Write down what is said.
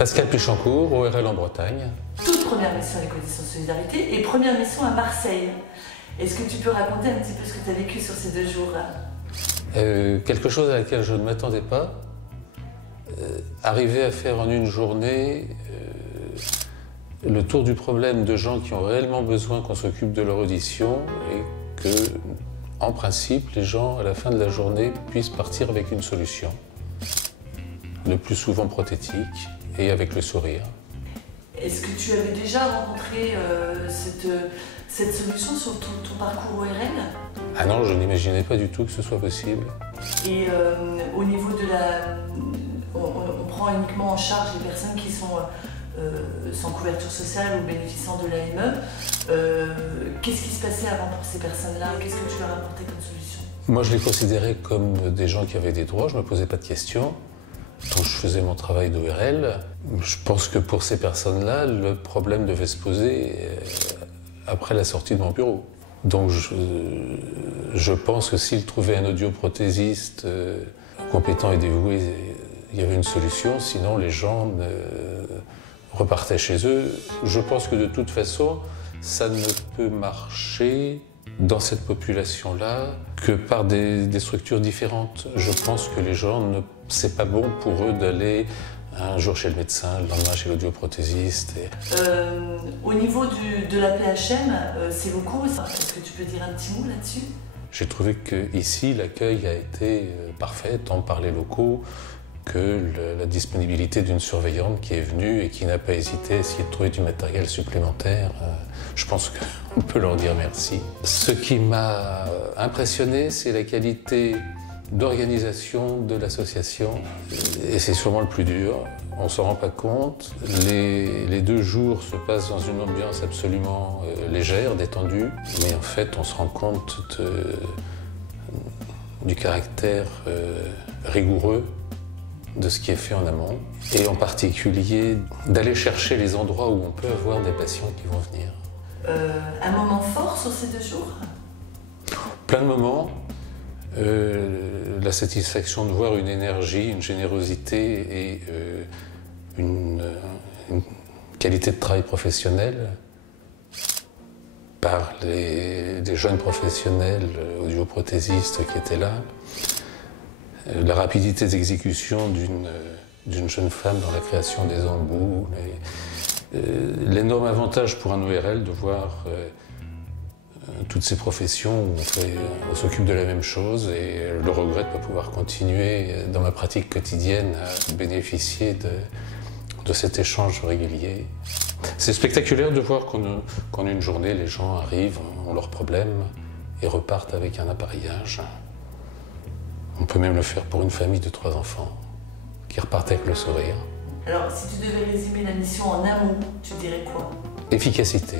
Pascal Puchancourt, ORL en Bretagne. Toute première mission à l'Éco-Édition Solidarité et première mission à Marseille. Est-ce que tu peux raconter un petit peu ce que tu as vécu sur ces 2 jours? Quelque chose à laquelle je ne m'attendais pas. Arriver à faire en une journée le tour du problème de gens qui ont réellement besoin qu'on s'occupe de leur audition et que, en principe, les gens, à la fin de la journée, puissent partir avec une solution. Le plus souvent prothétique et avec le sourire. Est-ce que tu avais déjà rencontré cette solution sur ton parcours ORL? Ah non, je n'imaginais pas du tout que ce soit possible. Et au niveau de la... On prend uniquement en charge les personnes qui sont sans couverture sociale ou bénéficiant de l'AME. Qu'est-ce qui se passait avant pour ces personnes-là? Qu'est-ce que tu leur apportais comme solution? Moi, je les considérais comme des gens qui avaient des droits, je ne me posais pas de questions. Quand je faisais mon travail d'ORL, je pense que pour ces personnes-là, le problème devait se poser après la sortie de mon bureau. Donc je pense que s'ils trouvaient un audioprothésiste compétent et dévoué, il y avait une solution, sinon les gens repartaient chez eux. Je pense que de toute façon, ça ne peut marcher dans cette population-là que par des structures différentes. Je pense que les gens, c'est pas bon pour eux d'aller un jour chez le médecin, le lendemain chez l'audioprothésiste. Au niveau de la PHM, c'est beaucoup. Est-ce que tu peux dire un petit mot là-dessus? J'ai trouvé qu'ici, l'accueil a été parfait, tant par les locaux que la disponibilité d'une surveillante qui est venue et qui n'a pas hésité à essayer de trouver du matériel supplémentaire. Je pense qu'on peut leur dire merci. Ce qui m'a impressionné, c'est la qualité d'organisation de l'association. Et c'est sûrement le plus dur. On ne s'en rend pas compte. Les 2 jours se passent dans une ambiance absolument légère, détendue. Mais en fait, on se rend compte du caractère rigoureux de ce qui est fait en amont, et en particulier d'aller chercher les endroits où on peut avoir des patients qui vont venir. Un moment fort sur ces 2 jours? Plein de moments. La satisfaction de voir une énergie, une générosité et une qualité de travail professionnel par des jeunes professionnels audioprothésistes qui étaient là. La rapidité d'exécution d'une jeune femme dans la création des embouts, l'énorme avantage pour un ORL de voir toutes ces professions où on s'occupe de la même chose, et le regret de ne pas pouvoir continuer dans ma pratique quotidienne à bénéficier de cet échange régulier. C'est spectaculaire de voir qu'en une journée, les gens arrivent, ont leurs problèmes et repartent avec un appareillage. On peut même le faire pour une famille de 3 enfants qui repartent avec le sourire. Alors, si tu devais résumer la mission en un mot, tu dirais quoi? Efficacité.